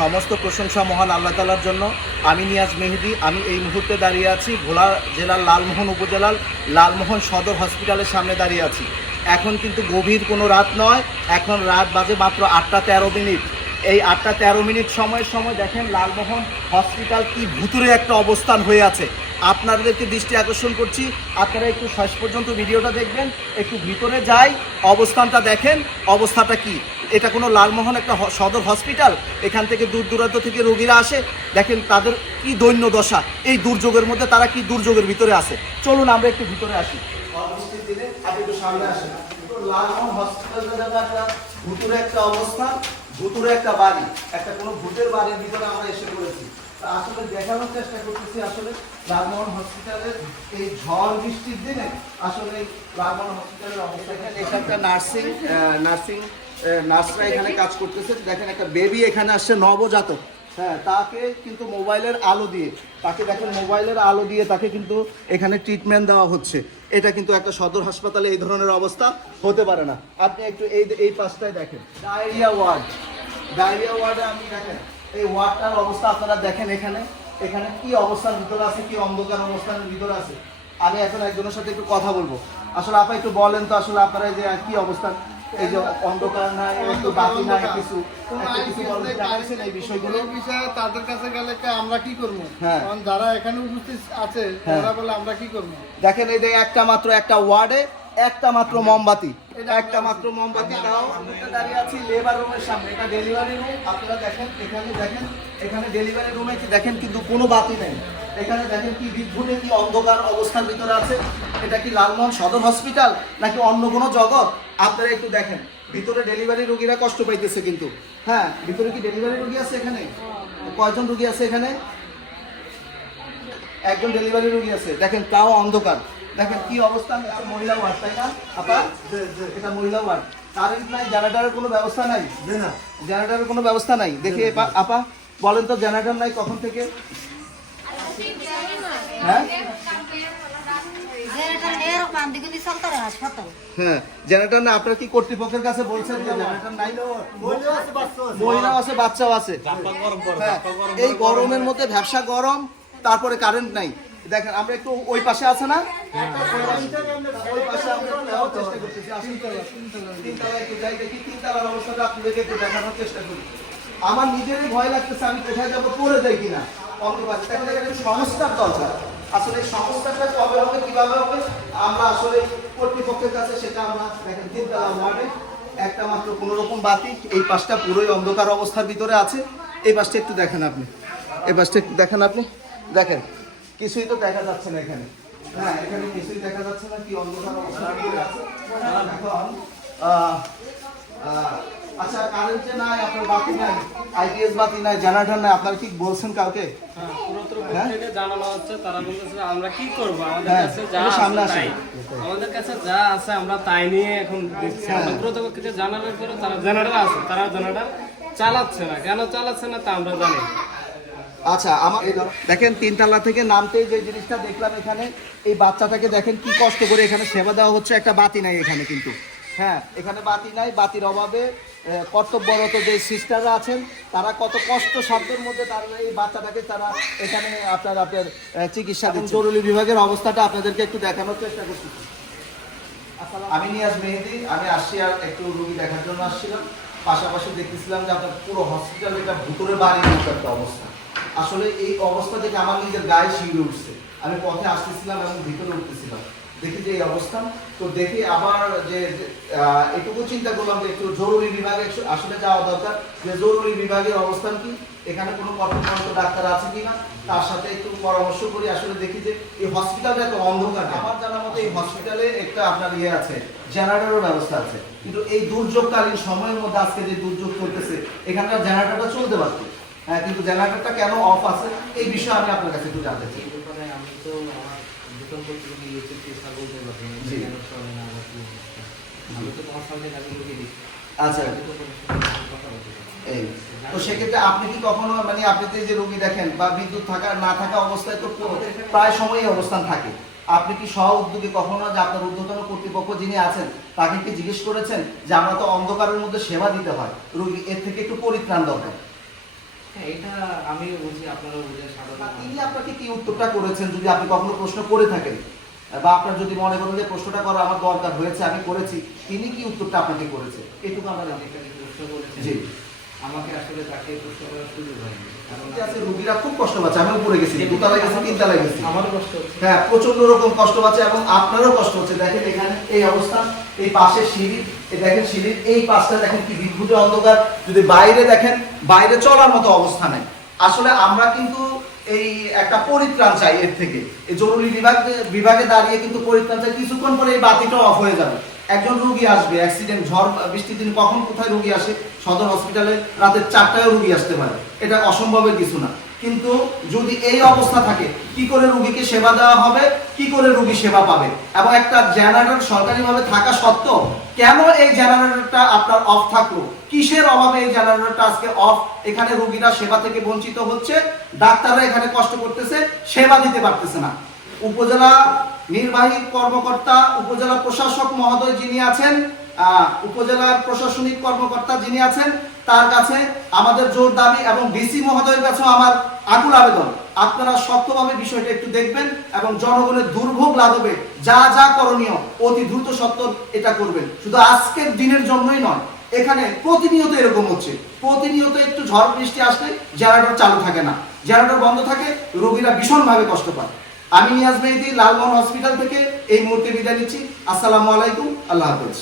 সমস্ত প্রশংসা মহান আল্লাহ তাআলার জন্য। আমি নিয়াজ মেহেদি। আমি এই মুহূর্তে দাঁড়িয়ে আছি ভোলা জেলার লালমোহন উপজেলার লালমোহন সদর হসপিটালের সামনে দাঁড়িয়ে আছি। এখন কিন্তু গভীর কোনো রাত নয়, এখন রাত বাজে মাত্র 8টা 13 মিনিট। এই 8টা 13 মিনিট সময় দেখেন লালমোহন হসপিটাল কি ভুতুরে একটা অবস্থান হয়ে আছে। আপনাদেরকে দৃষ্টি আকর্ষণ করছি, আপনারা একটু শেষ পর্যন্ত ভিডিওটা দেখবেন, একটু ভিতরে যাই, অবস্থানটা দেখেন, অবস্থাটা কি। এটা কোনো লালমোহন একটা সদর হসপিটাল, এখান থেকে দূর দূরান্ত থেকে রোগীরা আসে। দেখেন তাদের কি দৈন্য দশা, এই দুর্যোগের মধ্যে তারা কি দুর্যোগের ভিতরে আছে। চলুন আমরা একটু ভিতরে আসি। বৃষ্টির দিনে আপনি একটু সামনে আসেন। লালমোহন হসপিটালটা যাবে একটা ভুতুরে একটা অবস্থান, ভুতুরে একটা বাড়ি, একটা কোনো ভূতের বাড়ির ভিতরে আমরা এসে পড়েছি। আসলে দেখানোর চেষ্টা করতেছি আসলে লালমোহন হসপিটালের এই ঝড় বৃষ্টির দিনে আসলে লালমোহন হসপিটালের অবস্থা। এখানটা নার্সরা এখানে কাজ করতেছে। দেখেন একটা বেবি এখানে আসছে নবজাতক, হ্যাঁ, তাকে কিন্তু মোবাইলের আলো দিয়ে, তাকে দেখেন মোবাইলের আলো দিয়ে তাকে কিন্তু এখানে ট্রিটমেন্ট দেওয়া হচ্ছে। এটা কিন্তু একটা সদর হাসপাতালে এই ধরনের অবস্থা হতে পারে না। আপনি একটু এই পাশটায় দেখেন ডায়রিয়া ওয়ার্ডে আমি দেখেন এই ওয়ার্ডটার অবস্থা আপনারা দেখেন। এখানে কি অবস্থার ভিতরে আছে, কি অন্ধকার অবস্থানের ভিতরে আছে। আমি এখন একজনের সাথে একটু কথা বলবো। আসলে আপনি একটু বলেন তো আসলে আপনারা যে কি অবস্থা, এই যে অন্ধকার নাই, একটু বাতি নাই, কিছু জানাইছেন এই বিষয়গুলো? এই বিষয়ে তাদের কাছে গেলে আমরা কি করবো? হ্যাঁ, কারণ যারা এখানে উপস্থিত আছে তারা বলে আমরা কি করবো। দেখেন এই যে একটা ওয়ার্ডে একটা মাত্র মোমবাতি, তাও দাঁড়িয়ে আছি লেবার রুমের সামনে। এটা ডেলিভারি রুম, আপনারা দেখেন এখানে ডেলিভারি রুমে কি দেখেন কিন্তু কোনো বাতি নেই। এখানে দেখেন কি বিদ্যুতে কি অন্ধকার অবস্থার ভিতরে আছে। এটা কি লালমোহন সদর হসপিটাল নাকি অন্য কোনো জগৎ? আপনারা একটু দেখেন ভিতরে ডেলিভারি রোগীরা কষ্ট পাইতেছে কিন্তু। হ্যাঁ, ভিতরে কি ডেলিভারি রোগী আছে? এখানে কয়জন রোগী আছে? এখানে একজন ডেলিভারি রোগী আছে। দেখেন তাও অন্ধকার। দেখেন কি অবস্থা। মহিলা ওয়ার্ড, তাই না আপা? এটা মহিলা ওয়ার্ড। কারেন্ট নাই, জেনারেটরের কোনো ব্যবস্থা নাই। জেনারেটরের কোনো ব্যবস্থা নাই। দেখি আপা বলেন তো, জেনারেটর নাই কখন থেকে? হ্যাঁ, জেনারেটর না। আপনারা কি কর্তৃপক্ষের কাছে বলছেন যে জেনারেটর নাই? মহিলা আছে, বাচ্চাও আছে। এই গরমের মধ্যে ব্যবসা গরম, তারপরে কারেন্ট নাই। দেখেন আমরা একটু ওই পাশে আছে না, ওই পাশে আমরা যাওয়ার চেষ্টা করতেছি। তিনতলা একটু যাই, দেখি তিনতলার অবস্থাটা আপনাদেরকে একটু দেখানোর চেষ্টা করি। আমার নিজেরই ভয় লাগতেছে আমি কোথায় যাবো, পড়ে যাই কিনা অন্ধকারে। দেখেন সংস্কার দরকার। আসলে এই সংস্কারটা কবে হবে, কিভাবে হবে, আমরা আসলে কর্তৃপক্ষের কাছে সেটা আমরা দেখেন। তিনতলা ওয়ার্ডে একটা মাত্র কোনো রকম বাতি, এই পাশটা পুরোই অন্ধকার অবস্থার ভিতরে আছে। এই পাশটা একটু দেখেন আপনি, এই পাশটা একটু দেখেন আপনি, দেখেন কিছুই তো দেখা যাচ্ছে না এখানে। হ্যাঁ, এখানে কিছুই দেখা যাচ্ছে না, কি অন্ধকার অবস্থার ভিতরে আছে। এখন আচ্ছা, কারেন্ট যে নাই, আপনার বাতি নাই, আইপিএস বাতি নাই, জেনারেটর নাই, আপনারা কি বলছেন কাউকে? জানানো হচ্ছে, তারা বলতেছে আমরা কি করবো, আমাদের কাছে যা আছে আমরা তাই নিয়ে এখন দিচ্ছি। কর্তৃপক্ষকে জানানোর পরে তারা জেনারেটর আছে, তারা জেনারেটর চালাচ্ছে না। কেন চালাচ্ছে না তা আমরা জানি। আচ্ছা, আমার দেখেন তিনতলা থেকে নামতেই যে জিনিসটা দেখলাম এখানে, এই বাচ্চাটাকে দেখেন কি কষ্ট করে এখানে সেবা দেওয়া হচ্ছে। একটা বাতি নাই এখানে কিন্তু। হ্যাঁ, এখানে বাতি নাই। বাতির অভাবে কর্তব্যরত যে সিস্টাররা আছেন তারা কত কষ্ট সাধ্যের মধ্যে তারা এই বাচ্চাটাকে তারা এখানে আপনার চিকিৎসা দিন। জরুরি বিভাগের অবস্থাটা আপনাদেরকে একটু দেখানোর চেষ্টা করছি। আমি নিয়াজ মেহেদি। আমি আসছি আর একটু রোগী দেখার জন্য আসছিলাম। পাশাপাশি দেখতেছিলাম যে আপনার পুরো হসপিটাল এটা ভুতুরে বাড়ির মতো একটা অবস্থা। আসলে এই অবস্থা থেকে আমার নিজের গায়ে শিউরে উঠছে। আমি পথে আসতেছিলাম এবং ভিতরে উঠতেছিলাম, দেখি যে এই অবস্থান। তো দেখি আবার যে এটুকু চিন্তা করলাম যে একটু জরুরি বিভাগে আসলে যাওয়া দরকার, যে জরুরি বিভাগের অবস্থান কি, এখানে কোনো কর্তব্যরত ডাক্তার আছে কিনা, তার সাথে একটু পরামর্শ করি। আসলে দেখি যে এই হসপিটালটা এত অন্ধকার। আমার জানা মতো এই হসপিটালে একটা আপনার আছে, জেনারেটরের ব্যবস্থা আছে, কিন্তু এই দুর্যোগকালীন সময়ের মধ্যে আজকে যে দুর্যোগ চলতেছে এখানকার জেনারেটরটা চলতে পারতো। হ্যাঁ, কিন্তু জেনারেটরটা কেন অফ আছে এই বিষয়ে আমি আপনার কাছে একটু জানতে চাই। আমি তো আমার দোকান করতে বলতে আচ্ছা, এই তো সেক্ষেত্রে আপনি কি কখনো মানে আপনি যে রোগী দেখেন বা বিদ্যুৎ থাকা না থাকা অবস্থায় তো প্রায় সময়ই অবস্থান থাকে, আপনি কি সহ উদ্যোগে কখনো যে আপনার ঊর্ধ্বতন কর্তৃপক্ষ যিনি আছেন তাকে কি জিজ্ঞেস করেছেন যে আমরা তো অন্ধকারের মধ্যে সেবা দিতে হয়, রোগী এর থেকে একটু পরিত্রাণ দরকার? এটা আমিও বুঝি, আপনারাও বুঝেন, সাধারণ তিনি আপনাকে কি উত্তরটা করেছেন, যদি আপনি কখনো প্রশ্ন করে থাকেন বা আপনার যদি মনে করেন যে প্রশ্নটা করা আমার দরকার হয়েছে, আমি করেছি, তিনি কি উত্তরটা আপনাকে করেছে এটুকু আমরা জানি। অনেকটা প্রশ্ন করেছেন, জি। আমাকে আসলে তাকে প্রশ্ন করার সুযোগ হয়নি, কারণ যে আছে রোগীরা খুব কষ্ট পাচ্ছে, আমি উপরে গেছি, দুতলায় গেছি, তিনতলায় গেছি, আমারও কষ্ট হচ্ছে। হ্যাঁ প্রচন্ড রকম কষ্ট পাচ্ছে এবং আপনারও কষ্ট হচ্ছে। দেখেন এখানে এই অবস্থা, এই পাশের সিঁড়ি, এই দেখেন সিঁড়ির এই পাশটা দেখেন কি বিদ্যুতের অন্ধকার, যদি বাইরে দেখেন বাইরে চলার মতো অবস্থা নেই। আসলে আমরা কিন্তু এই একটা পরিত্রাণ চাই এর থেকে, এই জরুরি বিভাগে দাঁড়িয়ে কিন্তু পরিত্রাণ চাই। কিছুক্ষণ পরে এই বাতিটা অফ হয়ে যাবে, একজন রোগী আসবে, অ্যাক্সিডেন্ট, ঝড় বৃষ্টির দিন কখন কোথায় রোগী আসে, সদর হসপিটালে রাতের 4টায়ও রোগী আসতে পারে, এটা অসম্ভবের কিছু না। কিন্তু যদি এই অবস্থা থাকে, কি করে রোগীকে সেবা দেওয়া হবে, কি করে রোগী সেবা পাবে? এবং একটা জেনারেটর সরকারিভাবে থাকা সত্ত্বেও কেন এই জেনারেটরটা আপনার অফ থাকলো, কিসের অভাবে এই জেনারেটরটা আজকে অফ? এখানে রোগীরা সেবা থেকে বঞ্চিত হচ্ছে, ডাক্তাররা এখানে কষ্ট করতেছে, সেবা দিতে পারতেছে না। উপজেলা নির্বাহী কর্মকর্তা, উপজেলা প্রশাসক মহোদয় যিনি আছেন, উপজেলার প্রশাসনিক কর্মকর্তা যিনি আছেন, তার কাছে আমাদের জোর দাবি এবং ডিসি মহোদয়ের কাছেও আমার আকুল আবেদন, আপনারা শক্তভাবে বিষয়টা একটু দেখবেন এবং জনগণের দুর্ভোগ লাঘবে যা যা করণীয় অতি দ্রুত সত্ত্বর এটা করবেন। শুধু আজকের দিনের জন্যই নয়, এখানে প্রতিনিয়ত এরকম হচ্ছে, প্রতিনিয়ত একটু ঝড় বৃষ্টি আসলে জেনারেটর চালু থাকে না, জেনারেটর বন্ধ থাকে, রোগীরা ভীষণভাবে কষ্ট পায়। আমি নিয়াজ মেহেদী, লালমোহন হসপিটাল থেকে এই মুহূর্তে বিদায় নিচ্ছি। আসসালামু আলাইকুম, আল্লাহ হাফেজ।